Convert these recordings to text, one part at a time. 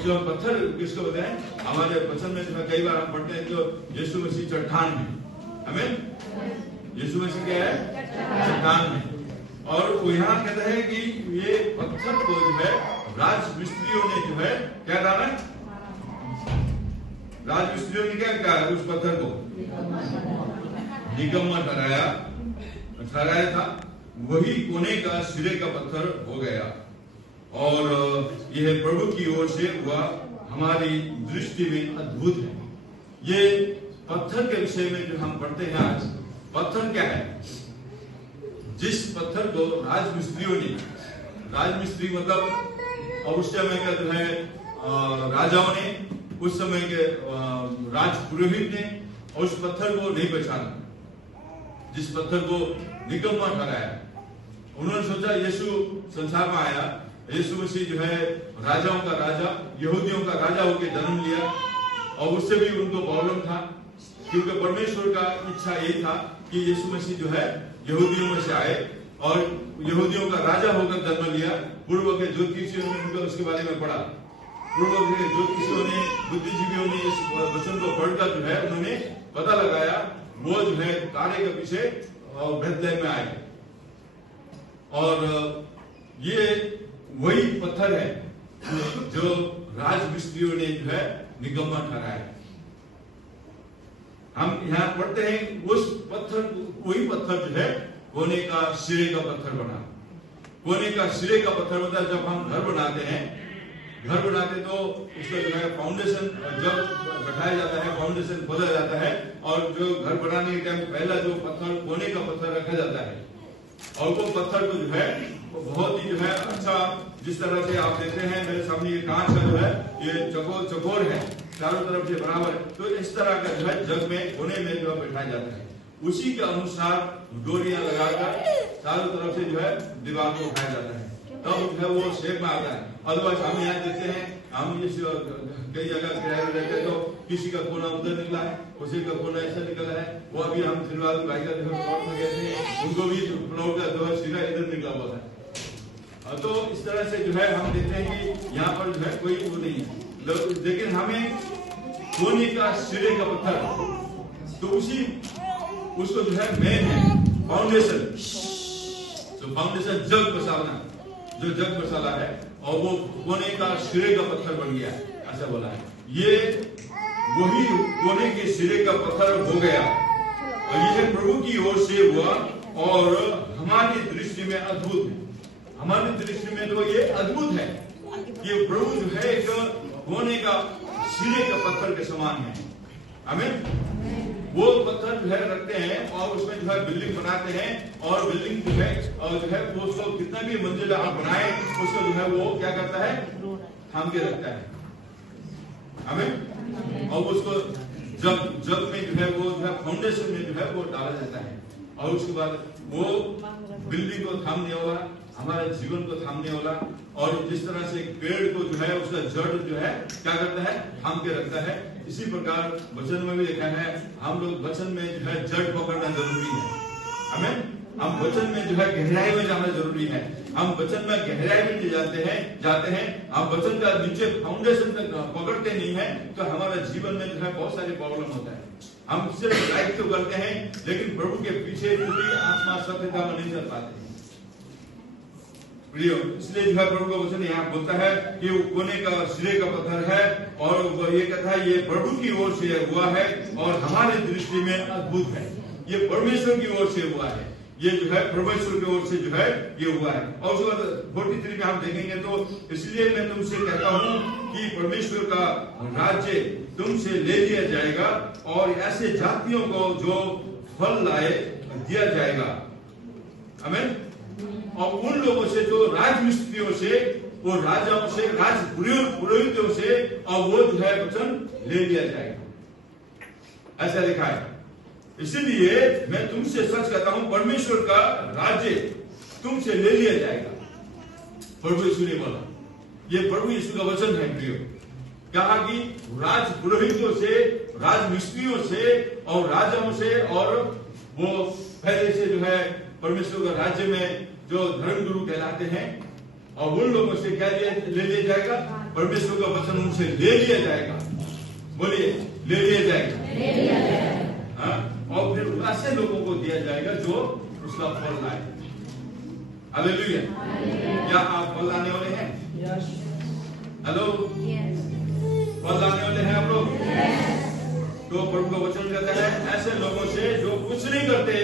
जो पत्थर किसको बोलते हैं? हमारे वचन में जो कई बार हम पढ़ते हैं जो यीशु मसीह चट्टान है, हमें यीशु मसीह क्या है? चट्टान है। और वो यहाँ कहता है कि ये पत्थर को जो है राजमिस्त्रियों ने जो है क्या डाला? राजमिस्त्रियों ने क्या कहा? उस पत्थर को निकम्मा ठहराया था, वही कोने का सिरे का पत्थर हो गया। और यह प्रभु की ओर से हुआ, हमारी दृष्टि में अद्भुत है। ये पत्थर के विषय में जो हम पढ़ते हैं आज, पत्थर क्या है? जिस पत्थर को राजमिस्त्रियों ने, राजमिस्त्री मतलब और उस समय का जो है राजाओं ने, उस समय के राज पुरोहित ने उस पत्थर को नहीं पहचाना, जिस पत्थर को निकम्मा ठहराया। उन्होंने सोचा यीशु संसार में आया, यीशु मसीह जो है राजाओं का राजा, यहूदियों का राजा होकर जन्म लिया, और उससे भी उनको प्रॉब्लम था, क्योंकि परमेश्वर का इच्छा ये था कि यीशु मसीह जो है यहूदियों में से आए और यहूदियों का राजा होकर जन्म लिया। पूर्व के ज्योतिषियों ने उनको उसके बारे में पढ़ा, पूर्व के ज्योतिषियों ने, बुद्धिजीवियों ने इस वचन को पढ़कर जो है उन्होंने पता लगाया, वो जो है तारे के पीछे बेथलेहम में आए। और ये वही पत्थर है जो राजमिस्त्रियों ने जो है निकम्मा ठहराया। हम यहाँ पढ़ते हैं उस पत्थर, वही पत्थर जो है कोने का सिरे का पत्थर बना। कोने का सिरे का पत्थर होता है जब हम घर बनाते हैं, घर बनाते तो उसका जो है फाउंडेशन जब बैठाया जाता है, फाउंडेशन खोदा जाता है, और जो घर बनाने के टाइम पहला जो पत्थर, कोने का पत्थर रखा जाता है, और वो पत्थर को जो है बहुत ही जो है अच्छा, जिस तरह से आप देखते हैं मेरे सामने ये कांच का जो है ये चकोर है, चारों तरफ से बराबर, तो इस तरह का जो है जग में कोने में जो है बैठाया जाता है। उसी के अनुसार डोरियां लगाकर चारों तरफ से जो है दीवार को उठाया जाता है, तब जो है वो शेप में आता है। अदरवाइज हम यहाँ देखते हैं, हम इस कई जगह किराए में रहते तो किसी का कोना उधर निकला है, किसी का कोना ऐसा निकला है। वो अभी हम श्रीवाद भाई का जो प्लॉट में गए थे, उनको भी प्लॉट का जो है सीधा इधर निकला हुआ था। तो इस तरह से जो है हम देखते हैं कि यहाँ पर जो है कोई वो नहीं है, लेकिन हमें कोने का सिरे का पत्थर, तो उसको जो है मेन है फाउंडेशन, तो फाउंडेशन जग मसाला, जो जग मसाला है, और वो कोने का सिरे का पत्थर बन गया, ऐसा बोला है। ये वही कोने के सिरे का पत्थर हो गया, और ये प्रभु की ओर से हुआ, और हमारी दृष्टि में अद्भुत है। हमारी दृष्टि में तो ये अद्भुत है कि प्रभु जो है एक कोने का सिरे का पत्थर के समान है। हमें वो पत्थर जो है रखते हैं और उसमें जो है बिल्डिंग बनाते हैं, और बिल्डिंग जो है वो उसको कितना भी मंजिल आप बनाए, उसको जो है वो क्या करता है, थाम के रखता है हमें, और उसको जब में जो है वो जो है फाउंडेशन में जो है वो डाला जाता है, और उसके बाद वो बिल्डिंग को थामने वाला, हमारे जीवन को थामने वाला। और जिस तरह से एक पेड़ को जो है उसका जड़ जो है क्या करता है, थाम के रखता है, इसी प्रकार वचन में भी देखा है, हम लोग वचन में जो है जड़ पकड़ना जरूरी है। हमें हम वचन में जो है गहराई में जाना जरूरी है। हम वचन में गहराई में जाते हैं, हम वचन का नीचे फाउंडेशन तक पकड़ते नहीं है, तो हमारा जीवन में जो है बहुत सारे प्रॉब्लम होता है। हम सिर्फ लाइफ तो करते हैं, लेकिन प्रभु के पीछे आत्मा सत्यता में नहीं चल पाते। इसलिए जो है प्रभु का वचन यहाँ बोलता है कि वो कोने का सिरे का पत्थर है, और वो ये कहता है ये प्रभु की ओर से हुआ है, और हमारी दृष्टि में अद्भुत है। ये परमेश्वर की ओर से हुआ है, ये जो है परमेश्वर की ओर से जो है ये हुआ है। और उसके बाद 43 में हम देखेंगे तो, इसलिए मैं तुमसे कहता हूँ कि परमेश्वर का राज्य तुमसे ले लिया जाएगा, और ऐसे जातियों को जो फल लाए दिया जाएगा। आमीन। और उन लोगों से जो राजमिस्त्रियों से, वो राजाओं से, राज पुरोहितों से, और वो जो है वचन ले लिया जाएगा, ऐसा लिखा है। इसीलिए मैं तुमसे सच कहता हूं, परमेश्वर का राज्य तुमसे ले लिया जाएगा। प्रभु यीशु ने बोला, ये प्रभु यीशु का वचन है प्रियो, कहा कि राज पुरोहितों से, राजमिस्त्रियों से और राजाओं से, और वो पहले से जो है परमेश्वर का राज्य में जो धर्मगुरु कहलाते हैं, और उन लोगों से क्या ले लिया जाएगा? परमेश्वर का वचन उनसे ले लिया जाएगा। बोलिए, ले लिया जाएगा। हाँ, और फिर ऐसे लोगों को दिया जाएगा जो उसका फल लाए। हालेलुया। क्या आप फल लाने वाले हैं? हेलो, फल लाने वाले हैं आप लोग? तो प्रभु का वचन कहता है ऐसे लोगों से जो कुछ नहीं करते,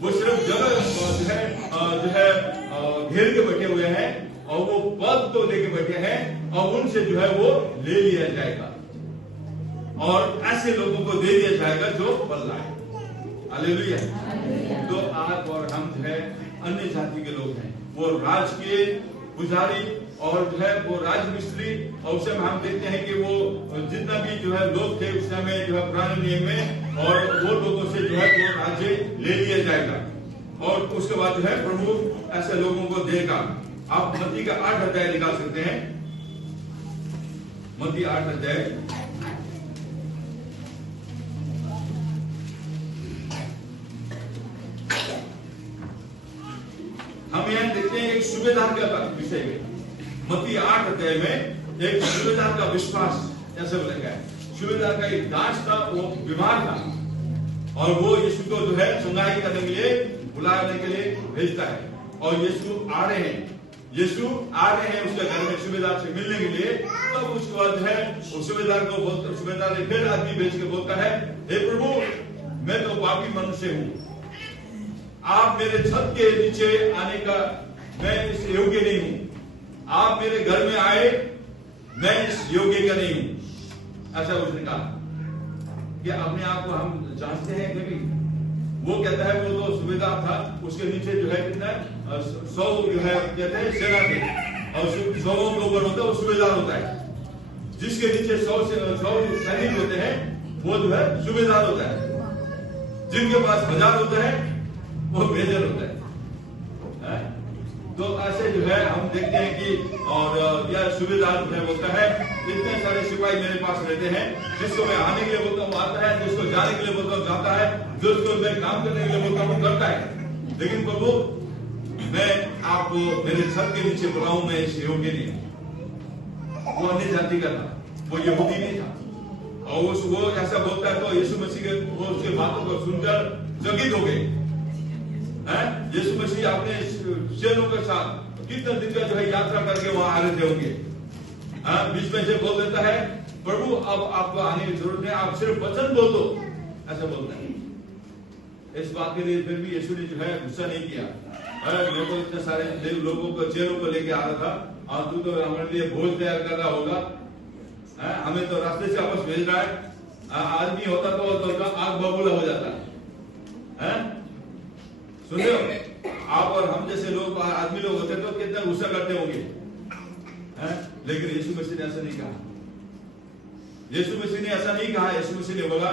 वो सिर्फ जगह जो है घेर के बैठे हुए हैं और वो पद तो लेके बैठे हैं और उनसे जो है वो ले लिया जाएगा और ऐसे लोगों को दे दिया जाएगा जो फल लाए। हालेलुया। तो आप और हम जो है अन्य जाति के लोग हैं, वो राज के पुजारी और जो है वो राज मिस्त्री, और उस समय हम देखते हैं कि वो जितना भी जो है लोग थे उस समय जो है पुराने नियम में, और वो लोगों से जो है वो राज्य ले लिया जाएगा और उसके बाद जो है प्रभु ऐसे लोगों को देगा। आप मत्ती का 8 अध्याय निकाल सकते हैं, मत्ती 8 अध्याय। हम यहाँ देखते हैं एक सूबेदार का विषय में, मत्ती 8 अध्याय में एक सूबेदार का विश्वास ऐसे बोला है। सूबेदार का एक दास था, वो बीमार था और वो यीशु को जो है सुंगाई करने के लिए बुलाने के लिए भेजता है और यीशु आ रहे हैं उसके घर में सूबेदार से मिलने के लिए। तब उसके बाद है उस सूबेदार को बोलता, सूबेदार ने फिर आदमी भेज के बोलता है, हे प्रभु, मैं तो पापी मनुष्य हूँ, आप मेरे छत के नीचे आने का मैं इस योग्य नहीं हूं, आप मेरे घर में आए, मैं इस योग्य का नहीं हूं। ऐसा उसने कहा कि अपने आप को हम जांचते हैं कभी? वो कहता है वो तो सूबेदार था, उसके नीचे जो है कितना 100 जो है कहते हैं सेना थे और 100 के ऊपर होता है वो सूबेदार होता है। जिसके नीचे 100 सैनिक होते हैं वो जो है सूबेदार होता है। जिनके पास 1000 होता है वो मेजर होता है। तो ऐसे जो है हम देखते हैं कि और यह सूबेदार जो है बोलता है इतने सारे सिपाही मेरे पास रहते हैं, जिसको मैं आने के लिए बोलता हूँ आता है, जिसको जाने के लिए बोलता हूँ जाता है, जिसको मैं काम करने के लिए बोलता हूँ करता है। लेकिन प्रभु, मैं आपको मेरे छत के नीचे बुलाऊं, मैं इस योग्य नहीं। वो अन्य जाति का था, वो यहूदी नहीं था और वो ऐसा बोलता है तो यीशु मसीह के वो उसके बातों को सुनकर चकित हो गए। यीशु मसीह अपने चेलों के साथ कितने दिन का जो है यात्रा करके वहां आ रहे होंगे। बीच में से बोल देता है, प्रभु अब आपको आने की जरूरत नहीं, आप सिर्फ वचन बोल दो, ऐसा बोलता है। इस बात के लिए फिर भी यीशु ने जो है गुस्सा नहीं किया। मैं तो इतने सारे लोगों को चेलों को लेके आ रहा था और तू तो हमारे लिए भोज तैयार कर रहा होगा, हमें तो रास्ते से वापस भेज रहा है। आदमी होता तो आग बबूला हो जाता है। सुन रहे हो? आप और हम जैसे लोग आदमी लोग होते तो कितना गुस्सा करते होंगे, लेकिन यीशु मसीह ने ऐसा नहीं कहा। यीशु मसीह ने ऐसा नहीं कहा। यीशु मसीह ने बोला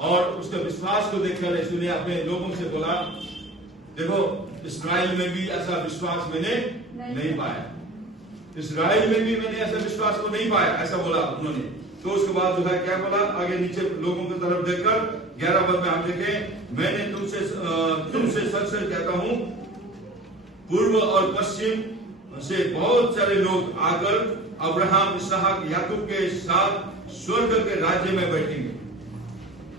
और उसके विश्वास को देखकर यीशु ने अपने लोगों से बोला, देखो इस्राएल में भी ऐसा विश्वास मैंने नहीं पाया, इस्राएल में भी मैंने ऐसा विश्वास को नहीं पाया, ऐसा बोला उन्होंने। तो उसके बाद जो है क्या बोला, आगे नीचे लोगों की तरफ देखकर 11 पद में हम देखें, मैंने तुमसे सच सच कहता हूं, पूर्व और पश्चिम से बहुत सारे लोग आकर अब्राहम, इसहाक, याकूब के साथ स्वर्ग के राज्य में बैठेंगे।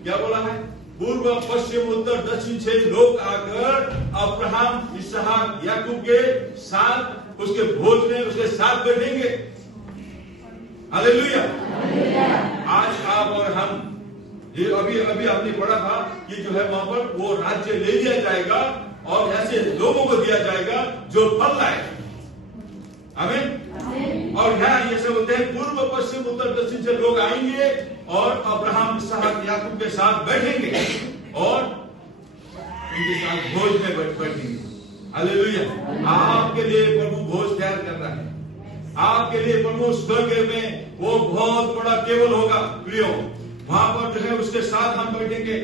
क्या बोला है? पूर्व, पश्चिम, उत्तर, दक्षिण से लोग आकर अब्राहम, इसहाक, याकूब के साथ उसके भोज में उसके साथ बैठेंगे। हालेलुया। आज आप और हम ये अभी आपने पढ़ा था कि जो है वहां पर वो राज्य ले लिया जाएगा और ऐसे लोगों को दिया जाएगा जो फल लाए। आमीन। और यहाँ ये सब होते हैं, पूर्व, पश्चिम, उत्तर, दक्षिण से लोग आएंगे और अब्राहम, इसहाक, याकूब के साथ बैठेंगे और उनके साथ भोज में बैठेंगे। हालेलुया। आपके लिए प्रभु भोज तैयार कर रहा है। आपके लिए प्रभु स्वर्ग में वो बहुत बड़ा टेबल होगा प्रियो, वहां पर जो है उसके साथ हम बैठेंगे।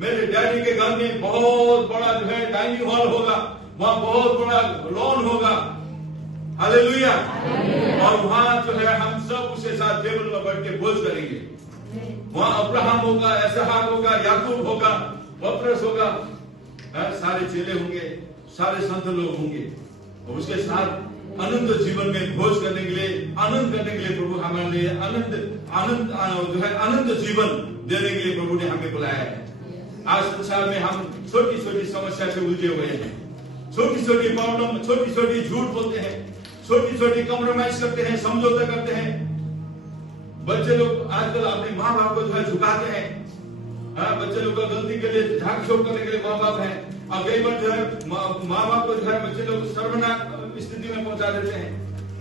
मेरे डैडी के घर में बहुत बड़ा जो है डाइनिंग हॉल होगा, वहां बहुत बड़ा लॉन होगा। हालेलुया। और वहां जो है हम सब उसके साथ टेबल पर बैठ के भोज करेंगे। वहां अब्राहम होगा, इसहाक होगा, याकूब होगा, पतरस होगा, सारे चेले होंगे, सारे संत लोग होंगे और उसके साथ अनंत जीवन में भोज करने के लिए, आनंद करने के लिए प्रभु हमारे लिए अनंत जीवन देने के लिए प्रभु ने हमें बुलाया है। आज संसार में हम छोटी छोटी समस्या से उलझे हुए हैं, छोटी छोटी प्रॉब्लम, छोटी छोटी झूठ बोलते हैं, छोटी छोटी कॉम्प्रोमाइज करते हैं, समझौता करते हैं। बच्चे लोग आजकल अपने माँ बाप को जो है झुकाते हैं। बच्चे लोग का गलती के लिए झाक झोंक करने के लिए माँ बाप है, और कई बार जो है माँ बाप को जो है बच्चे लोग शर्मनाक स्थिति में पहुंचा देते हैं।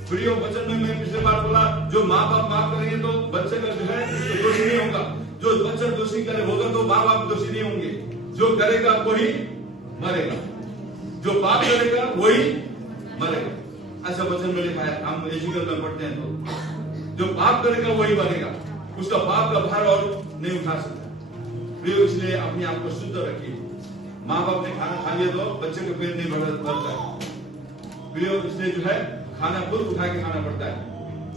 प्रियो वचन में मैं पिछले बार बोला, जो माँ बाप माफ करेंगे तो बच्चे का जो है दोषी नहीं होगा, जो बच्चा दोषी करे होगा तो माँ बाप दोषी नहीं होंगे। जो करेगा वही मरेगा, जो पाप करेगा वही मरेगा, ऐसा वचन में लिखा है। हम एजुकेशन में पढ़ते हैं तो जो पाप करेगा वही मरेगा, उसका पाप का भार और नहीं उठा सकता। प्रियो इसलिए अपने आप को शुद्ध रखिए। माँ बाप ने खाना खा लिया तो बच्चे को पेट नहीं भरता है। प्रियो इसलिए जो है खाना खुद उठा के खाना पड़ता है।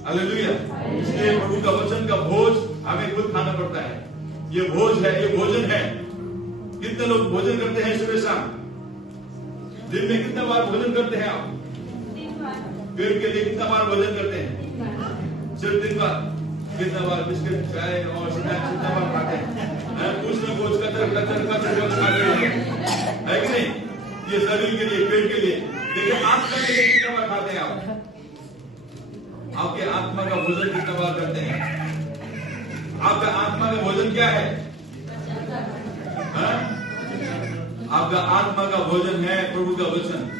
हालेलुया। इसलिए प्रभु का वचन का भोज हमें खुद खाना पड़ता है। ये भोज है, ये भोजन है। कितने लोग भोजन करते हैं सुबह शाम? दिन में कितना बार भोजन करते हैं आप? पेट के लिए कितना बार भोजन करते हैं? सिर्फ 3 बार। कितना बार बिस्किट, चाय और स्नैक्स कितना बार खाते हैं? कुछ न कुछ कचर खाते हैं कि नहीं? ये शरीर के लिए, पेट के लिए, लेकिन आत्मा के लिए कितना बार खाते हैं आप? आपके आत्मा का भोजन कितना बार करते हैं? आपका आत्मा का भोजन क्या है? आपका आत्मा का भोजन है प्रभु का वचन।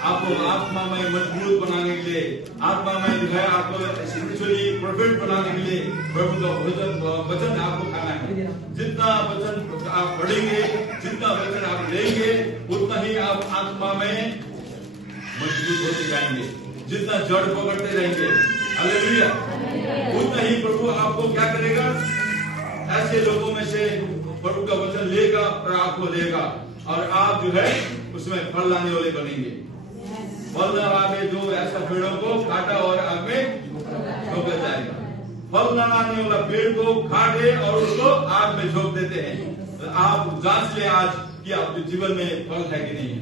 आपको आत्मा में मजबूत बनाने के लिए, आत्मा में जो है आपको स्पिरिचुअली परफेक्ट बनाने के लिए प्रभु का वचन आपको खाना है। जितना वचन आप पढ़ेंगे, जितना वचन आप लेंगे, उतना ही आप आत्मा में मजबूत होते जाएंगे। जितना जड़ पकड़ते रहेंगे, हालेलुया, उतना ही प्रभु आपको क्या करेगा? ऐसे लोगों में से प्रभु का वचन लेगा और आपको देगा, और आप जो है उसमें फल लाने वाले बनेंगे। फल न लाने जो ऐसा पेड़ों को काटा और आग में झोंक जाएगा। फल न लाने वाला पेड़ को काटे और उसको आग में झोंक देते हैं। तो आप जांच ले आज कि आपके जीवन में फल है कि नहीं है।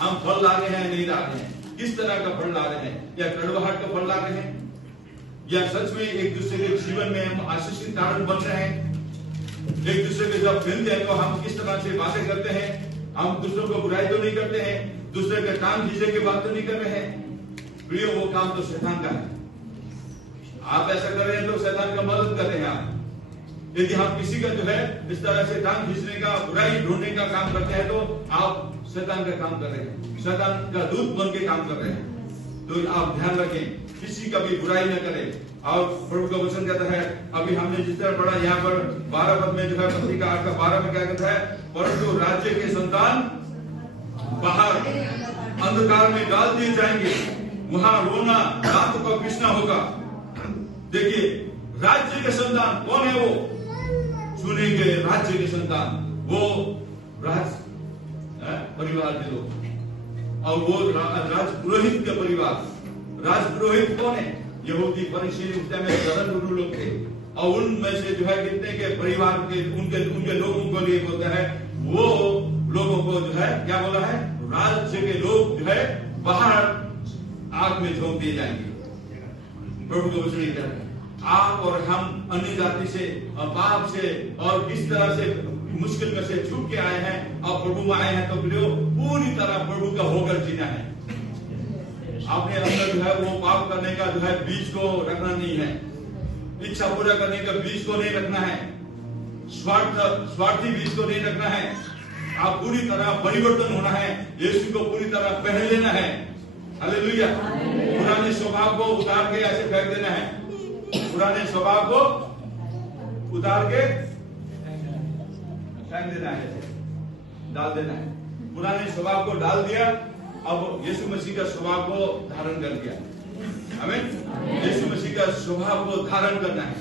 हम फल ला रहे हैं, नहीं ला रहे हैं? किस तरह का फल ला रहे हैं? या कड़वाहट का फल ला रहे हैं, या सच में एक दूसरे के जीवन में हम आशीष के कारण बन रहे हैं? एक दूसरे के जब मिलते हैं तो हम किस तरह से बातें करते हैं? हम दूसरों को बुराई तो नहीं करते हैं, दूसरे के कान खींचे के बात तो नहीं कर रहे हैं। प्रियो वो काम तो शैतान का है। आप ऐसा कर रहे हैं तो शैतान का मदद कर रहे हैं आप। यदि हम किसी का जो है इस तरह से कान खींचने का, बुराई ढूंढने का काम करते हैं तो आप शैतान का काम कर रहे हैं, शैतान का दूत बन के काम कर रहे हैं। तो आप ध्यान रखें, किसी का भी बुराई न करें। और प्रभु का वचन कहता है, अभी हमने जिस तरह पढ़ा यहाँ पर 12 पद में जो है, पत्री का 8 का 12 में क्या कहता है? परंतु राज्य के संतान बाहर अंधकार में डाल दिए जाएंगे, वहां रोना दांत को पीसना होगा। देखिए, राज्य के संतान कौन है? वो चुने गए राज्य के संतान, वो राज परिवार के लोग, और वो राजपुरोहित के परिवार। राजपुरोहित कौन है? यहूदी फरीसी उस टाइम में धर्मगुरु लोग थे, और उनमें से जो है कितने के परिवार के उनके लोगों को लिए बोलता है, वो लोगों को जो है क्या बोला है? राज्य के लोग जो है बाहर आग में झोंक दिए जाएंगे। प्रभु का वचन कहता है, आप और हम अन्य जाति से और पाप से और किस तरह से मुश्किल में से छूट के आए हैं और प्रभु में आए हैं, तो पूरी तरह प्रभु का होकर जीना है। आपने अंदर जो है वो पाप करने का जो है बीज को रखना नहीं है, इच्छा पूरा करने का बीज को नहीं रखना है, स्वार्थी बीज को नहीं रखना है। आप पूरी तरह परिवर्तन होना है, यीशु को पूरी तरह पहन लेना है। हालेलुया। पुराने स्वभाव को उतार के ऐसे फेंक देना है, पुराने स्वभाव को उतार के फेंक देना है, डाल देना है। पुराने स्वभाव को डाल दिया, अब यीशु मसीह का स्वभाव को धारण कर दिया। आमीन। यीशु मसीह का स्वभाव को धारण करना है,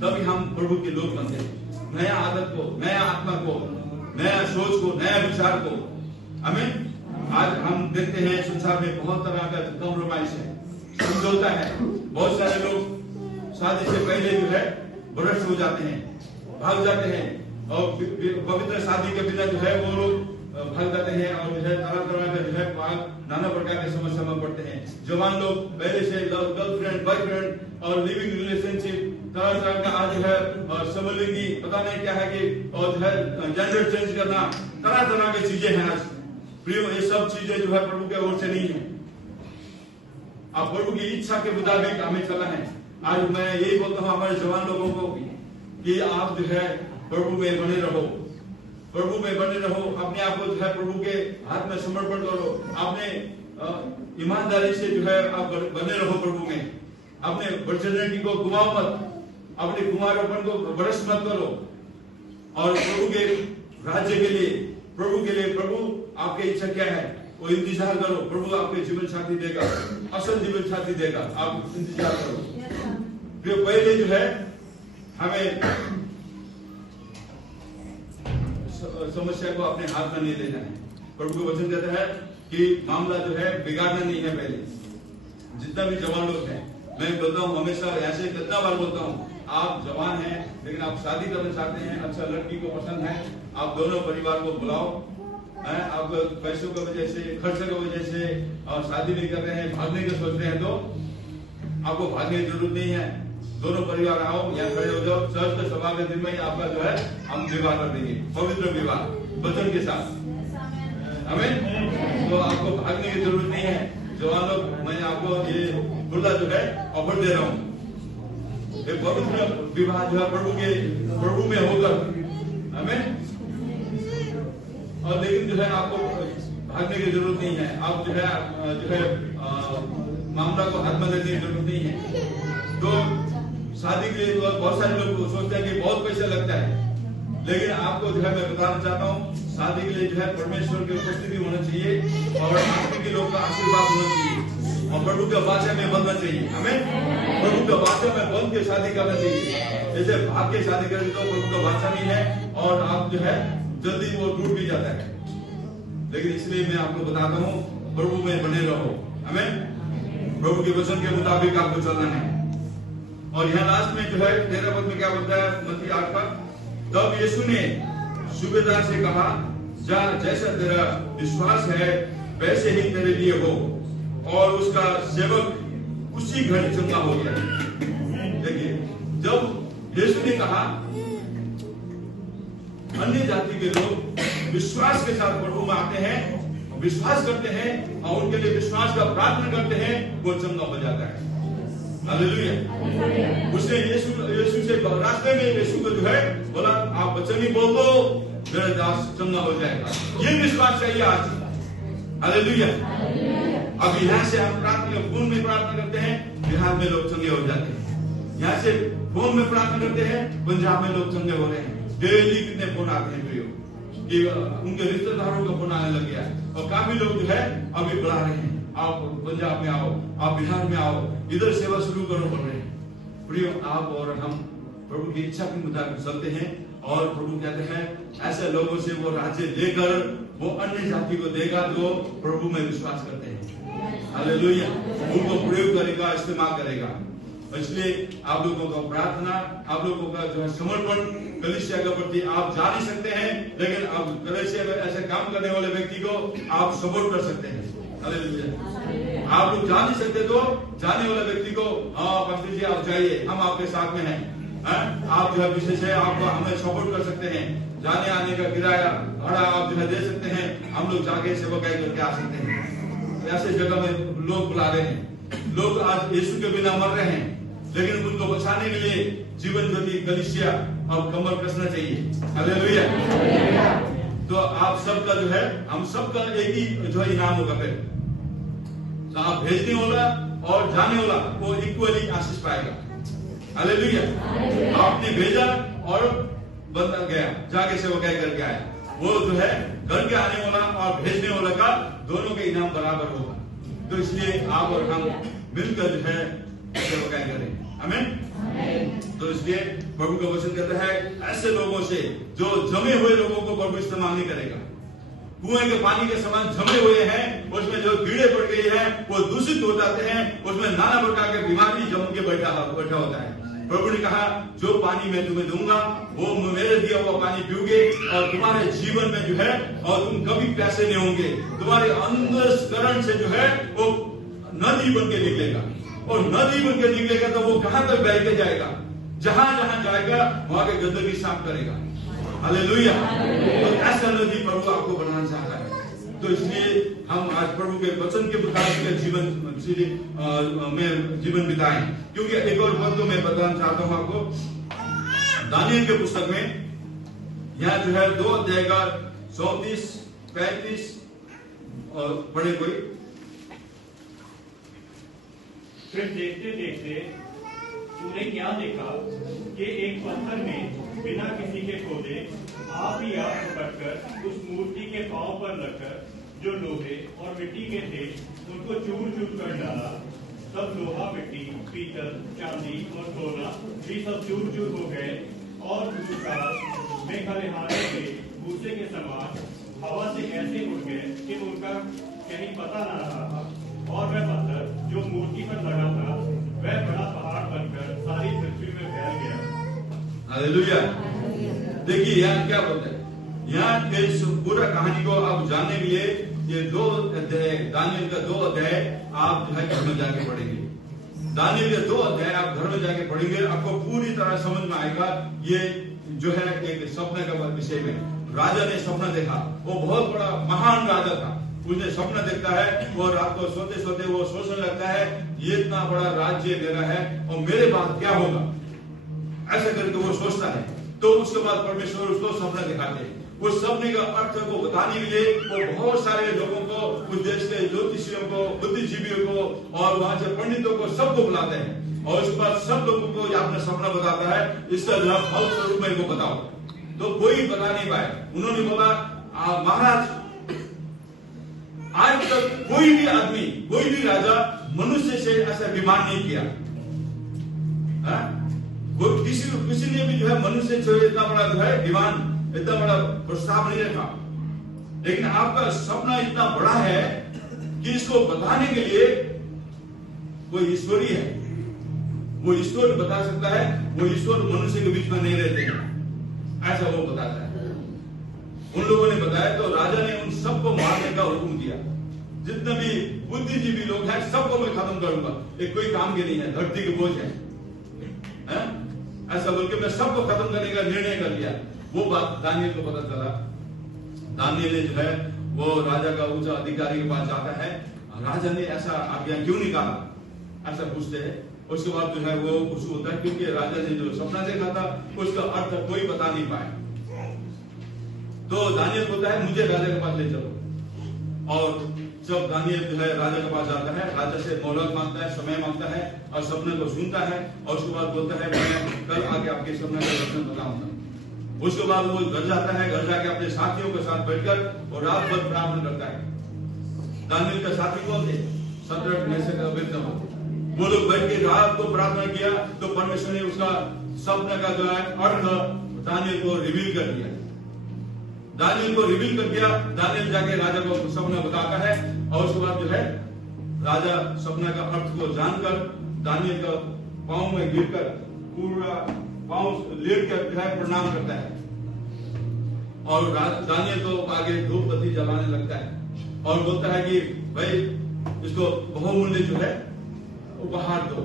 तभी हम प्रभु के लोग बनते हैं। नया आदत को, नया आत्मा को, नया सोच को, नया विचार को। आमीन। आज हम देखते हैं संसार में बहुत तरह का कॉम्प्रोमाइज है, समझौता है। बहुत सारे लोग शादी से पहले जो है भ्रष्ट हो जाते हैं, भाग जाते हैं, और पवित्र शादी के बिना जो है वो लोग भाग जाते हैं और जो है तरह तरह का जो है नाना प्रकार के समस्या में पड़ते हैं। जवान लोग पहले से गर्लफ्रेंड बॉयफ्रेंड और लिविंग रिलेशनशिप तरह तरह का आज जो है समलिंगी पता नहीं क्या है कि और जो है जेंडर चेंज करना तरह तरह की चीजें हैं आज प्रियो। ये सब चीजें जो है प्रभु के ओर से नहीं है। आप प्रभु की इच्छा के मुताबिक हमें चलना है। आज मैं यही बोलता हूँ हमारे जवान लोगों को कि आप जो है प्रभु में बने रहो, प्रभु में बने रहो, अपने आप को जो है प्रभु के हाथ में समर्पण करो, अपने ईमानदारी से जो है आप बने रहो प्रभु में, अपने वर्जिनिटी को गुमाओ मत, अपने कुमारपन को भ्रष्ट मत करो और प्रभु के राज्य के लिए प्रभु आपकी इच्छा क्या है वो इंतजार करो। प्रभु आपके जीवन साथी देगा, असल जीवन साथी देगा, आप इंतजार करो। फिर पहले जो है हमें समस्या को अपने हाथ में नहीं लेना है। प्रभु का वचन कहता है कि मामला जो है बिगाड़ना नहीं है। पहले जितना भी जवान लोग हैं, मैं बोलता हूँ हमेशा ऐसे कितना बार बोलता हूँ, आप जवान हैं लेकिन आप शादी करना चाहते हैं, अच्छा लड़की को पसंद है, आप दोनों परिवार को बुलाओ। आप पैसों की वजह से, खर्चे की वजह से और शादी नहीं कर रहे हैं, भागने के सोच रहे हैं, तो आपको भागने की जरूरत नहीं है। दोनों परिवार आओ, यहाँ खड़े हो जाओ, चर्च के सभा के दिन में आपका जो है हम विवाह कर देंगे, पवित्र विवाह वचन के साथ। हमें तो आपको भागने की जरूरत नहीं है। जवान लोग, मैं आपको ये खुला जो है ऑफर दे रहा हूँ, पवित्र विवाह जो है प्रभु में होकर, हमें और लेकिन जो है आपको भागने की जरूरत नहीं है। आप जो है मामला को हाथ में लेने की जरूरत नहीं है। तो शादी के लिए बहुत सारे लोग सोचते हैं कि बहुत पैसा लगता है, लेकिन आपको जो है मैं बताना चाहता हूँ, शादी के लिए जो है परमेश्वर की उपस्थिति होना चाहिए और आदमी के लोग का आशीर्वाद होना चाहिए और प्रभु के वाचा में बनना चाहिए। हमें प्रभु के वाचा में बन के शादी करना चाहिए। जैसे भाग के शादी करें तो प्रभु का वाचा नहीं है और आप जो है जल्दी वो टूट भी जाता है। लेकिन इसलिए मैं आपको बताता हूँ, प्रभु में बने रहो। हमें प्रभु के वचन के मुताबिक आपको चलना है। और यहाँ लास्ट में जो है 13 पद में क्या बोलता है, मत्ती 8 का, तब यीशु ने सूबेदार से कहा, जा, जैसा तेरा विश्वास है वैसे ही तेरे लिए हो। और उसका सेवक उसी घड़ी चंगा हो गया। देखिए, जब यीशु ने कहा, अन्य जाति के लोग विश्वास के साथ प्रभु में आते हैं, विश्वास करते हैं और उनके लिए विश्वास का प्रार्थना करते हैं, वो चंगा हो जाता है। हालेलुया। उसने यीशु से रास्ते में यीशु को जो है बोला, आप वचन ही बोल दो, मेरा दास चंगा हो जाएगा। ये विश्वास चाहिए आज। हालेलुया। अब यहाँ से हम प्रार्थना फोन में प्रार्थना करते हैं, बिहार में लोग चंगे हो जाते हैं। यहाँ से फोन में प्रार्थना करते हैं, पंजाब में लोग चंगे हो रहे हैं। डेली कितने फोन आते हैं प्रियो, कि उनके रिश्तेदारों का फोन आने लग गया और काफी लोग जो है अभी बुला रहे हैं, आप पंजाब में आओ, आप बिहार में आओ, इधर सेवा शुरू करो बोल रहे हैं। प्रियो, आप और हम प्रभु की इच्छा के मुताबिक चलते हैं और प्रभु कहते हैं ऐसे लोगों से वो राज्य लेकर वो अन्य जाति को देगा जो प्रभु में विश्वास करते हैं। हालेलुया। उनको प्रयोग करेगा, इस्तेमाल करेगा। इसलिए आप लोगों का प्रार्थना, आप लोगों का जो है समर्पण कलीसिया के प्रति आप जा नहीं सकते हैं, लेकिन आप कलीसिया में ऐसे काम करने वाले व्यक्ति को आप सपोर्ट कर सकते हैं। हालेलुया। आप लोग जा नहीं सकते तो जाने वाले व्यक्ति को, हाँ पास्टर जी आप जाइए, हम आपके साथ में हैं। आप जो है विशेष है, आप हमें सपोर्ट कर सकते हैं। जाने आने का किराया भाड़ा आप जो है दे सकते हैं, हम लोग जाके सेवकाई करके आ सकते हैं। ऐसे जगह में लोग बुला रहे हैं, लोग आज यीशु के बिना मर रहे हैं, लेकिन उनको बचाने के लिए जीवन ज्योति कलीसिया और कमर कसना चाहिए। हालेलुया। तो आप सबका जो है, हम सबका एक ही जो है इनाम होगा। फिर तो आप भेजने वाला और जाने वाला वो इक्वली आशीष पाएगा। हालेलुया। आपने भेजा और बंदा गया, जाके सेवकाई करके आया, वो जो है घर के आने वाला और भेजने वाला का दोनों के इनाम बराबर होगा। तो इसलिए आप और हम मिलकर जो है सेवकाई करें। आमीन। तो इसलिए प्रभु का वचन कहता है ऐसे लोगों से, जो जमे हुए लोगों को प्रभु इस्तेमाल नहीं करेगा। कुएं के पानी के समान जमे हुए हैं, उसमें जो कीड़े पड़ गए हैं वो दूषित हो जाते हैं, उसमें नाना प्रकार के बीमारी जम के बैठा होता है। प्रभु ने कहा जो पानी मैं तुम्हें दूंगा वो मेरे दिया हुआ पानी पियोगे और तुम्हारे जीवन में जो है और तुम कभी प्यासे नहीं होंगे। तुम्हारे अंतःकरण से जो है वो नदी बन के निकलेगा और नदी बन के निकलेगा तो वो कहां तक बह के जाएगा, जहां जहां जाएगा वहां के गंदगी साफ करेगा। हालेलुया। तो ऐसा नदी प्रभु आपको बनाना चाहता है। तो इसलिए हम आज प्रभु के वचन के मुताबिक जीवन में जीवन बिताएं। क्योंकि एक और बात तो मैं बताना चाहता हूं आपको, दानियल के पुस्तक में यहाँ जो है 2 अध्याय का 34, 35 और पढ़े कोई। फिर देखते देखते तूने क्या देखा कि एक पत्थर में बिना किसी के खोदे आप ही आप पकड़कर उस मूर्ति के पांव पर रखकर जो लोहे और मिट्टी के थे उनको चूर चूर कर डाला। तब लोहा, मिट्टी, पीतल, चांदी और सोना भी सब चूर चूर हो गए और मेघालहाने के भूसे के समान हवा से ऐसे उड़ गए कि उनका कहीं पता न रहा। और वह पत्थर जो मूर्ति पर लगा था वह बड़ा पहाड़ बनकर सारी पृथ्वी में फैल गया। हालेलुया। देखिए यहाँ क्या बोलते हैं, यहाँ इस पूरा कहानी को आप जानने के लिए ये 2 अध्याय, दानियल का 2 अध्याय आप जो है घर में जाके पढ़ेंगे। दानियल के 2 अध्याय आप घर में जाके पढ़ेंगे, आपको पूरी तरह समझ में आएगा। ये जो है एक सपने का विषय में राजा ने सपना देखा, वो बहुत बड़ा महान राजा था। उसने सपना देखता है और रात को सोते सोते वो सोचने लगता है ये इतना बड़ा राज्य मेरा है और मेरे बाद क्या होगा, ऐसा करके वो सोचता है। तो उसके बाद परमेश्वर उसको सपना दिखाते हैं। उस सपने का अर्थ को बताने के लिए वो बहुत सारे लोगों को, उस देश के ज्योतिषियों को, बुद्धिजीवियों को और वहां से पंडितों को, सबको बुलाते हैं और उसके बाद सब लोगों को अपना सपना बताता है, इसका जवाब फल स्वरूप में को बताओ। तो कोई बता नहीं पाए। उन्होंने बोला महाराज आज तक कोई भी आदमी, कोई भी राजा मनुष्य से ऐसा विमान नहीं किया। किसी ने भी जो है मनुष्य से इतना बड़ा जो है विमान, इतना बड़ा प्रस्ताव नहीं रखा। लेकिन आपका सपना इतना बड़ा है कि इसको बताने के लिए कोई ईश्वरी है, वो ईश्वर बता सकता है। वो ईश्वर मनुष्य के बीच में नहीं रहते हैं, ऐसा वो बताता है। उन लोगों ने बताया तो राजा ने उन सबको मारने का हुक्म दिया। जितने भी बुद्धिजीवी लोग हैं सबको मैं खत्म करूंगा, एक कोई काम के नहीं है, धरती के बोझ है, ऐसा बोल के मैं सबको खत्म करने का निर्णय कर लिया। वो बात दानियल को पता चला। दानियल ने जो है वो राजा का उच्च अधिकारी के पास जाता है, राजा ने ऐसा आज्ञा क्यों निकाला, ऐसा पूछते हैं। उसके बाद जो है वो कुछ होता है क्योंकि राजा ने जो सपना देखा था उसका अर्थ कोई बता नहीं पाया। तो दानियल बोलता है मुझे राजा के पास ले चलो। और जब दानियल जो है राजा के पास जाता है, राजा से मोहलत मांगता है, समय मांगता है और सपने को सुनता है और उसके बाद बोलता है मैं कल आके आपके सपने का दर्शन बताऊंगा। उसके बाद वो घर जाता है, घर जाके अपने साथियों के साथ बैठकर और रात भर प्रार्थना करता है। दानियल का साथी कौन थे? Shadrach, Meshach, Abednego. वो लोग बैठ के रात को प्रार्थना किया तो परमेश्वर ने उसका सपने का जो है अर्थ दानियल को रिवील कर दिया। दानियल को रिवील कर दिया। दानियल जाके राजा को सपना बताता है और उसके बाद जो है राजा सपना का अर्थ को जानकर दानियल का पांव में गिरकर पूरा पांव लेट कर जो है प्रणाम करता है और दानियल को आगे धूप बत्ती जलाने लगता है और बोलता है कि भाई इसको बहुमूल्य जो है उपहार दो।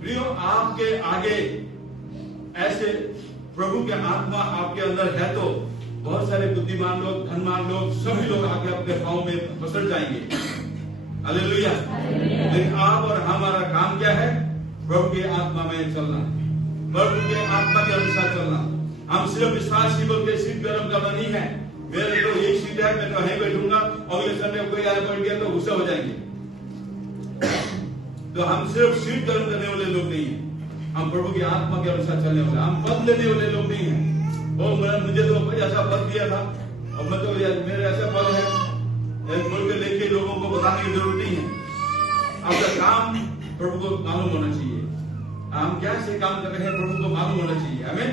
प्रियो, आपके आगे ऐसे प्रभु के आत्मा आपके अंदर है तो बहुत सारे बुद्धिमान लोग, धनवान लोग, सभी लोग आके अपने पांव में पसर जाएंगे। हालेलुया। लेकिन आप और हमारा काम क्या है? प्रभु के आत्मा में चलना, प्रभु के आत्मा के अनुसार चलना। हम सिर्फ विश्वास ही बोल के सीट गर्म करना नहीं है। मेरे तो एक सीट है, मैं तो वहीं बैठूंगा, अगले संडे कोई आया बैठ गया तो गुस्सा हो जाएंगे। तो हम सिर्फ सीट गर्म करने वाले लोग नहीं है, हम प्रभु की आत्मा के अनुसार चलने वाले, हम पद लेने वाले लोग नहीं है। मुझे तो कोई ऐसा पद दिया था और मैं तो मेरे ऐसा पद है बोल के लेके लोगों को बताने की जरूरत नहीं है। आपका काम प्रभु को मालूम होना चाहिए। हम क्या से काम कर रहे हैं प्रभु को मालूम होना चाहिए हमें।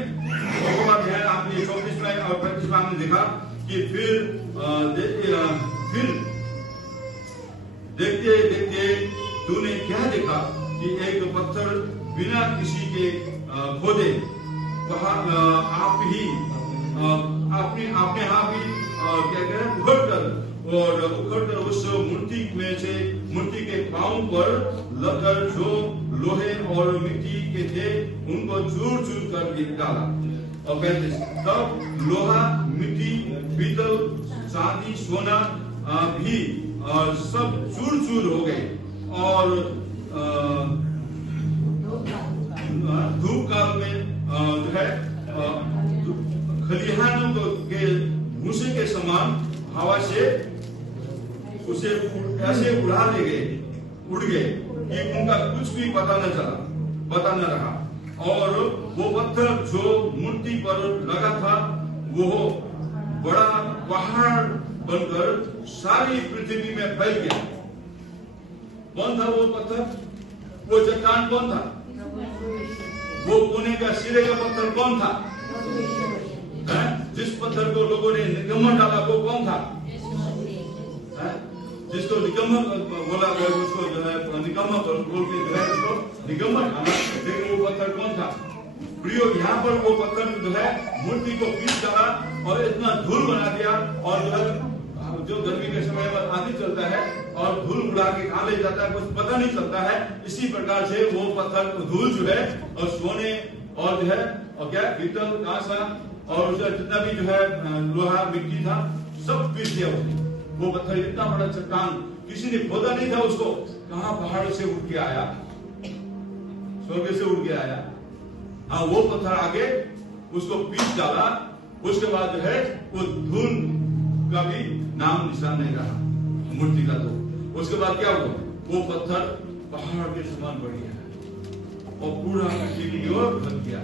उसके बाद है आपने 24 में और 25 में हमने देखा कि फिर देखते देखते तूने क्या देखा कि एक पत्थर बिना किसी के खोदे आप ही अपने आप ही क्या कह रहे उखड़ कर उस मूर्ति में से मूर्ति के पांव पर लगकर जो लोहे और मिट्टी के थे उनको चूर चूर कर डाला। और कहते तब लोहा, मिट्टी, पीतल, चांदी, सोना भी सब चूर चूर हो गए और धूप काल में जो है खलिहानों के भूसे के समान हवा से उसे ऐसे उड़ा ले गए, उड़ गए कि उनका कुछ भी पता न रहा। और वो पत्थर जो मूर्ति पर लगा था वो बड़ा पहाड़ बनकर सारी पृथ्वी में फैल गया। कौन था वो पत्थर? वो चट्टान कौन था? वो कोने का सिरे का पत्थर कौन था? जिस पत्थर को लोगों ने निकम्मा डाला वो कौन था? जिसको निकम्मा बोला गया, उसको जो है निकम्मा बोल के जो है उसको निकम्मा डाला। लेकिन वो पत्थर कौन था? प्रियो, यहाँ पर वो पत्थर जो है मूर्ति को पीस डाला और इतना धूल बना दिया। और जो है जो गर्मी के समय में आंधी चलता है और धूल उड़ा के कहाँ ले जाता है कुछ पता नहीं चलता है। इसी प्रकार से वो पत्थर धूल जो है और सोने और जो है और क्या पीतल, कांसा और उसका जितना भी जो है लोहा, मिट्टी था सब पीस दिया उसने। वो पत्थर इतना बड़ा चट्टान, किसी ने खोदा नहीं था उसको। कहां पहाड़ से उठ के आया, स्वर्ग से उठ के आया। हाँ, वो पत्थर आगे उसको पीस डाला। उसके बाद जो है वो धूल का भी नाम निशान नहीं रहा मूर्ति का। तो उसके बाद क्या हुआ? वो पत्थर पहाड़ के समान बढ़ गया और पूरा पृथ्वी की ओर बन गया।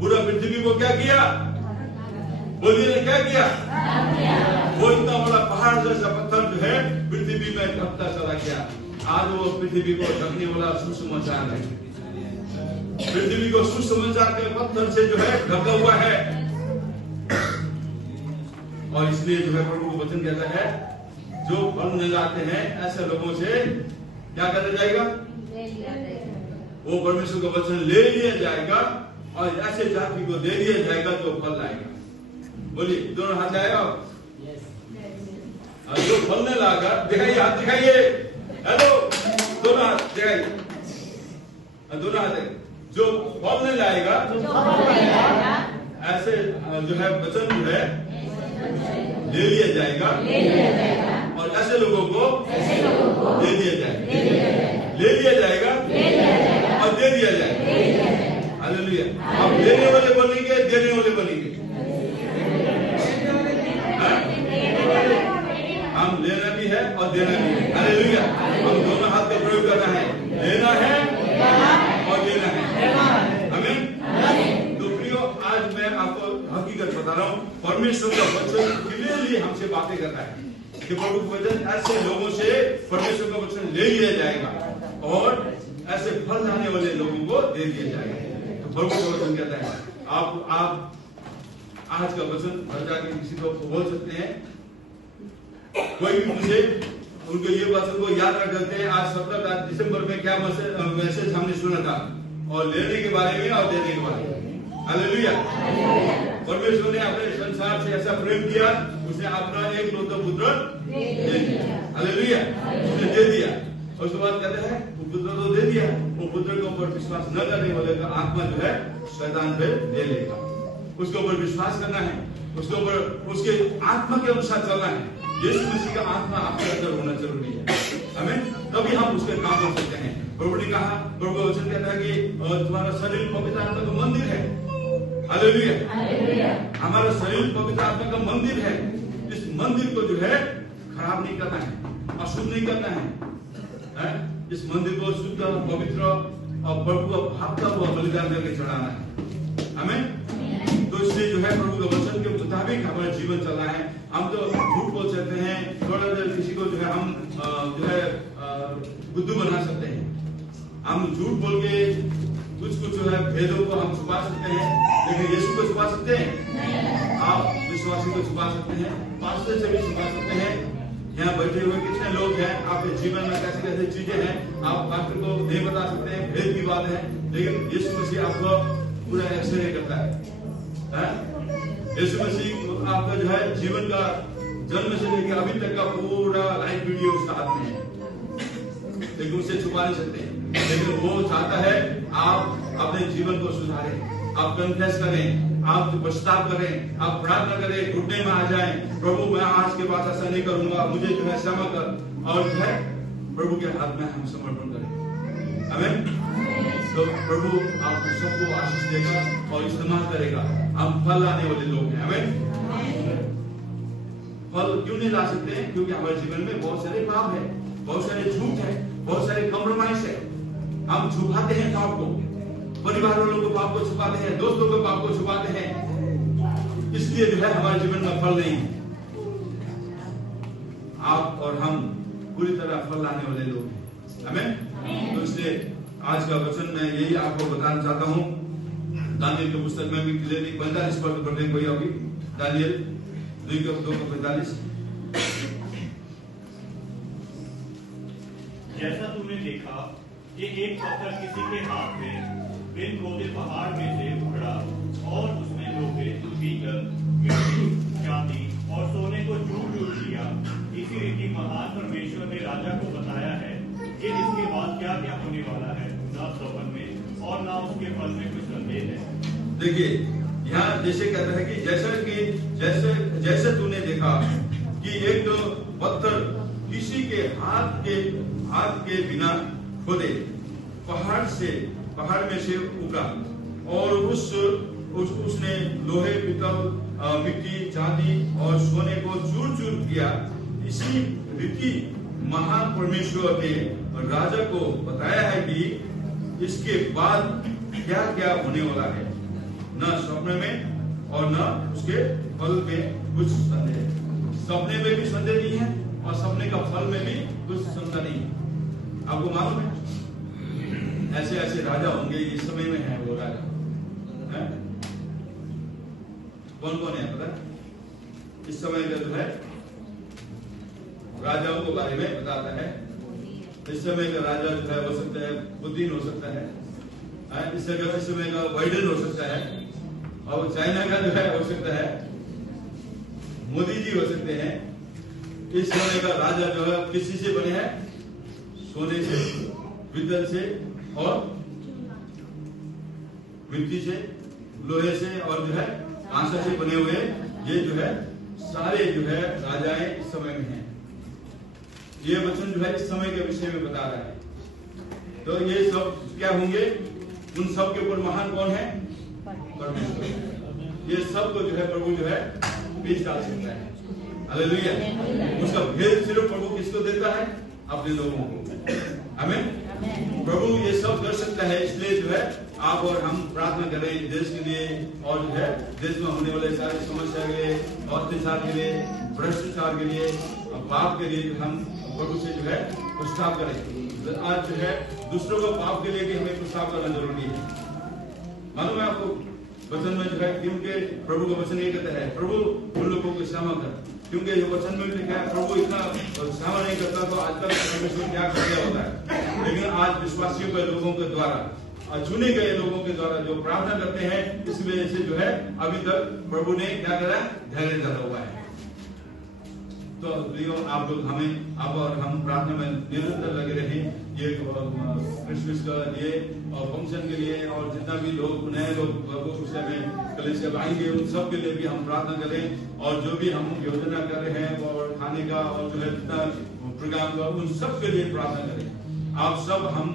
पूरा पृथ्वी को क्या किया? बोलिए ने क्या किया? वो इतना बड़ा पहाड़ जैसा पत्थर जो है पृथ्वी में ढकता चला गया। आज वो पृथ्वी को ढकने वाला सुसमाचार है। पृथ्वी को सुसमाचार के पत्थर से जो है ढका हुआ है। और इसलिए जो है प्रभु को वचन कहता है जो फल न लाते हैं ऐसे लोगों से क्या करा जाएगा? वो परमेश्वर का वचन ले लिया जाएगा और ऐसे जाति को दे दिया जाएगा जो फल लाएगा। बोलिए, दोनों हाथ आएगा। जो फल नहीं लाएगा, दिखाइए, हाथ दिखाइए। हेलो, दोनों हाथ दिखाइए, दोनों हाथ। जो फल नहीं लाएगा ऐसे जो है वचन जो है ले लिया जाएगा और ऐसे लोगों को दे दिया जाएगा। ले लिया जाएगा और दे दिया जाएगा। हालेलुया। आप देने वाले बनेंगे, देने वाले बनेंगे। हम लेना भी है और देना भी है। हालेलुया। हम दोनों हाथ का प्रयोग करना है, लेना है और देना है। आमीन। तो प्रियो, आज मैं आपको हकीकत बता रहा हूँ। परमेश्वर का वचन क्लियरली हमसे बातें करता है कि प्रभु का वचन ऐसे लोगों से परमेश्वर का वचन ले लिया जाएगा और ऐसे फल लाने वाले लोगों को दे दिया जाएगा। तो प्रभु का वचन कहता है आप आज का वचन घर जाके किसी को बोल सकते हैं। कोई भी मुझे उनको ये वचन को याद रख देते हैं। आज 17 दिसंबर में क्या मैसेज हमने सुना था, और लेने के बारे में और देने के बारे में। हालेलुया। परमेश्वर ने अपने संसार से ऐसा प्रेम किया, उसने अपना एक लौता पुत्र दे दिया। हालेलुया। उसने दे दिया। और उसके बाद कहते हैं वो पुत्र तो दे दिया, वो पुत्र के ऊपर विश्वास न करने वाले का आत्मा जो है शैतान पे ले लेगा। उसके ऊपर विश्वास करना है, उसके ऊपर उसके आत्मा के अनुसार चलना है। यीशु मसीह का आत्मा आपके अंदर होना जरूरी है। हमें तभी हम उसके काम कर सकते हैं। प्रभु ने कहा, प्रभु का वचन कहता है कि तुम्हारा शरीर पवित्र आत्मा का मंदिर है। हालेलुया। हमारा शरीर पवित्र आत्मा का मंदिर है। इस मंदिर को जो है खराब नहीं करना है, अशुद्ध नहीं करना है। इस मंदिर को शुद्ध, पवित्र और प्रभु का भावता हुआ बलिदान करके चढ़ाना है। हमें तो इसलिए जो है प्रभु के वचन के मुताबिक हमारा जीवन चलना है। हम तो झूठ बोल सकते हैं, थोड़ा देर किसी को जो है हम जो है बुद्धू बना सकते हैं। हम झूठ बोल के कुछ जो है भेदों को हम छुपा सकते हैं, लेकिन यीशु को छुपा सकते हैं? आप विश्वासी को छुपा सकते हैं, पास्टर से भी छुपा सकते हैं। यहाँ बैठे हुए कितने लोग हैं, आपके जीवन में कैसे कैसे चीजें हैं आप पास्टर को नहीं बता सकते हैं, भेद की बात है, लेकिन यीशु मसीह आपको पूरा एक्सरे करता है। यीशु मसीह आपका जो है जीवन का जन्म से लेकर अभी तक का पूरा लाइव वीडियो उसका हाथ में है, लेकिन उसे छुपा नहीं सकते। लेकिन वो चाहता है आप अपने जीवन को सुधारें, आप कन्फेस करें, आप पश्चाताप करें, आप प्रार्थना करें, घुटने में आ जाएं, प्रभु मैं आज के बाद ऐसा नहीं करूंगा, मुझे जो है क्षमा कर, और जो है प्रभु के हाथ में हम समर्पण करें। आमीन। तो प्रभु आपको सबको आशीष देगा और इस्तेमाल करेगा। हम फल लाने वाले लोग हैं। आमीन। फल क्यों नहीं ला सकते हैं? क्योंकि हमारे जीवन में बहुत सारे पाप है, बहुत सारे झूठ है, बहुत सारे कॉम्प्रोमाइज है। हम छुपाते हैं पाप को, परिवार वालों को पाप को छुपाते हैं, दोस्तों को पाप को छुपाते हैं, इसलिए जो है हमारे जीवन में फल नहीं है। आप और हम पूरी तरह फल लाने वाले लोग हैं। आमीन। तो इसलिए आज का वचन मैं यही आपको बताना चाहता हूँ। दानियल की पुस्तक में भी 45 पद पढ़ने कोई अभी, दानियल 2:45। जैसा तूने देखा कि एक पत्थर किसी के हाथ में बिन खोदे पहाड़ में से उखड़ा और उसने लोहे, पीतल, मिट्टी, चांदी और सोने को चूर-चूर किया, इसी रीति महान परमेश्वर ने राजा को बताया है कि इसके बाद क्या क्या होने वाला है, ना सपन में और ना उसके फल में कुछ संदेह है। देखिए यहाँ जैसे कहता है कि जैसे तूने देखा कि एक पत्थर किसी के हाथ के बिना खोदे पहाड़ में से उगा और उसने लोहे, पीतल, मिट्टी, चांदी और सोने को चूर-चूर किया, इसी रीति महान परमेश्वर ने राजा को बताया है कि इसके बाद क्या क्या होने वाला है, न सपने में और न उसके फल में कुछ संदेह। सपने में भी संदेह नहीं है और सपने का फल में भी कुछ संदेह नहीं है। आपको मालूम है ऐसे ऐसे राजा होंगे, इस समय में है वो राजा है? कौन कौन है पता? इस समय का जो है राजाओं के बारे में बताता है। इस समय का राजा जो है हो सकता है पुतिन हो सकता है, इस समय का बाइडेन हो सकता है, और चाइना का जो है हो सकता है मोदी जी हो सकते हैं। इस समय का राजा जो है किसी से बने हैं? सोने से, पीतल से और मिट्टी से, लोहे से और जो है कांसा से बने हुए, ये जो है सारे जो है राजाएं इस समय में हैं। ये वचन जो है इस समय के विषय में बता रहा है। तो ये सब क्या होंगे? उन सब के ऊपर महान कौन है? परमेश्वर। ये सब को जो है प्रभु जो है बीच डाल सकता है। हालेलुया। उसका भेद सिर्फ प्रभु किसको देता है? अपने लोगों को। आमीन। प्रभु ये सब कर सकता है, इसलिए जो है आप और हम प्रार्थना करें देश के लिए, और जो है देश में होने वाले सारी समस्या के लिए, अत्याचार के लिए, भ्रष्टाचार के लिए, पाप के लिए हम प्रभु से जो है प्रस्ताव करें। आज जो है दूसरों को पाप के लिए भी हमें प्रस्ताव करना जरूरी है। मालूम है आपको वचन में जो है, क्योंकि प्रभु का वचन ये कहता है प्रभु उन लोगों को क्षमा कर, क्योंकि ये वचन में लिखा है प्रभु इतना क्षमा नहीं करता तो आज तक परमेश्वर क्या कर दिया होता है। लेकिन आज विश्वासियों के लोगों के द्वारा, चुने गए लोगों के द्वारा जो प्रार्थना करते हैं, इस वजह से जो है अभी तक प्रभु ने क्या करा? धैर्य धरा हुआ है। तो आप लोग आप और हम प्रार्थना में निरंतर लगे रहें। ये क्रिसमस का लिए और फंक्शन के लिए, और जितना भी लोग नए लोग उस में कलेक्शन आएंगे उन सब के लिए भी हम प्रार्थना करें। और जो भी हम योजना कर रहे हैं और खाने का और जो है जितना प्रोग्राम का, उन सब के लिए प्रार्थना करें। आप सब हम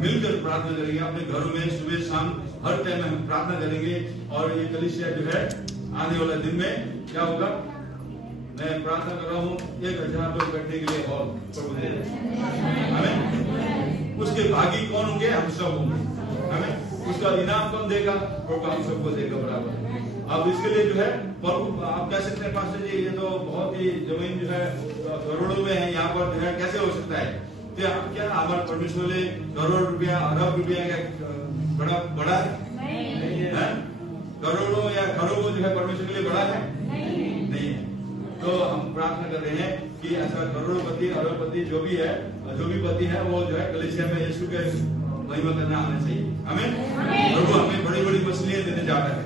मिलकर प्रार्थना करेंगे अपने घरों में, सुबह शाम हर टाइम में हम प्रार्थना करेंगे। और ये कलीसिया जो है आने वाला दिन में क्या होगा? मैं प्रार्थना कर रहा हूँ 1000 लोग बैठने के लिए हॉल प्रभु दे। हमें उसके भागी कौन होंगे? हम सब होंगे। हमें उसका इनाम कौन देगा? प्रभु हम सबको देगा बराबर। अब इसके लिए जो है आप कह सकते हैं पास्टर जी ये तो बहुत ही जमीन जो है करोड़ों में है, यहाँ पर जो है कैसे हो सकता है? क्या हमारे परमेश्वर ने करोड़ रुपया, अरब रुपया बड़ा है? करोड़ों या खरबों जो है परमेश्वर के लिए बड़ा है? नहीं है। तो हम प्रार्थना कर रहे हैं कि कि ऐसा करोड़पति अरबपति जो भी पति है वो जो है कलीसिया में यीशु के महिमा करना आना चाहिए। हमें प्रभु हमें बड़ी बड़ी मछलियां देने जा रहे हैं।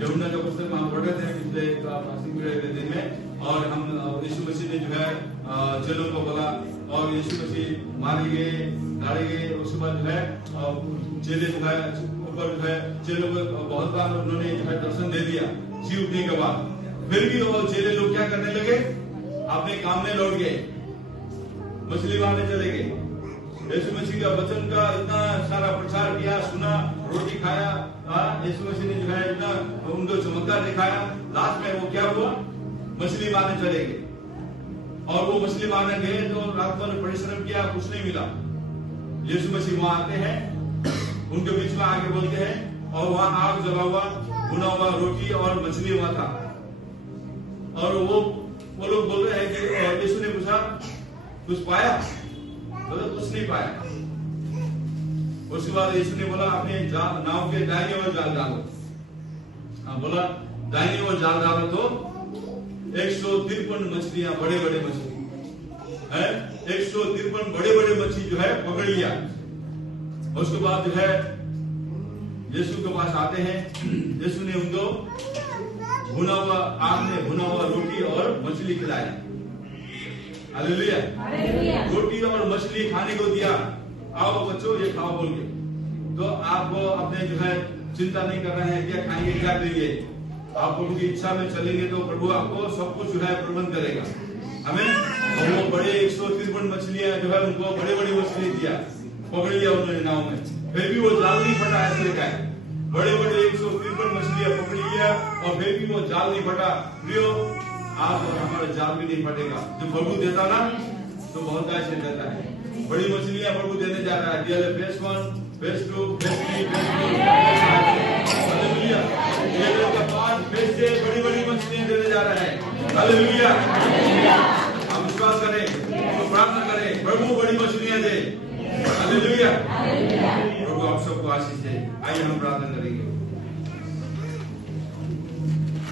यूहन्ना का पुस्तक में हम पढ़ रहे थे पिछले फास्टिंग दिन में, और हम यीशु मसीह ने जो है चेलों को बोला, और यीशु मसीह मारे गए, गाड़े गए। उसके बाद जो है चेले जो है ऊपर जो है चेलों को बहुत बार उन्होंने जो है दर्शन दे दिया जी उठने के बाद, फिर भी वो चेले लोग क्या करने लगे, अपने काम में लौट गए, मछली मारने चले गए। यीशु मसीह का वचन का इतना सारा प्रचार किया, सुना, रोटी खाया, यीशु मसीह ने जो है इतना उनको चमत्कार दिखाया, लास्ट में वो क्या हुआ, मछली मारने चले गए। और वो मछली मारने गए तो रात भर परिश्रम किया, कुछ नहीं मिला। यीशु मसीह वहां आते हैं, उनके बीच में आके बोलते हैं, और वहां आग जला हुआ भुना हुआ रोटी और मछली हुआ था। और वो लोग बोल रहे हैं कि यीशु ने पूछा कुछ पाया, बोला कुछ नहीं पाया। उसके बाद यीशु ने बोला अपने नाव के दाहिने ओर जाल डालो। बोला दाहिने ओर जाल डालो तो 153 मछलियां, बड़े बड़े मछली है, 153 बड़े बड़े मछली जो है पकड़ लिया। उसके बाद जो है यीशु के पास आते हैं, यीशु ने उनको भुना हुआ आग में भुना हुआ रोटी और मछली खिलाई। हालेलुया। रोटी और मछली खाने को दिया, आओ बच्चों ये खाओ बोल के। तो आपको अपने जो है चिंता नहीं कर रहे हैं क्या खाएंगे क्या देंगे, आप प्रभु की इच्छा में चलेंगे तो प्रभु आपको सब कुछ जो है प्रबंध करेगा। हमें और वो बड़े 153 मछलियां जो है उनको बड़े बड़ी मछली दिया, पकड़ लिया उन्होंने नाव में, फिर भी वो जाल नहीं फटा। ऐसे लिखा है बड़े बड़े 153 मछलियां पकड़ लिया और फिर भी वो जाल नहीं फटा। प्रियो आज और हमारा जाल भी नहीं फटेगा। जो प्रभु देता ना तो बहुत ऐसे देता है। बड़ी मछलियां प्रभु देने जा रहा है, face 1 face 2 face 3 face 4, hallelujah. ये 5 फेस से बड़ी बड़ी मछलियां देने जा रहा है। हालेलुया। हम विश्वास करें, तो प्रार्थना करें प्रभु बड़ी मछलियां दे। हालेलुया। प्रभु आप सबको आशीष दे। आइए हम प्रार्थना करेंगे।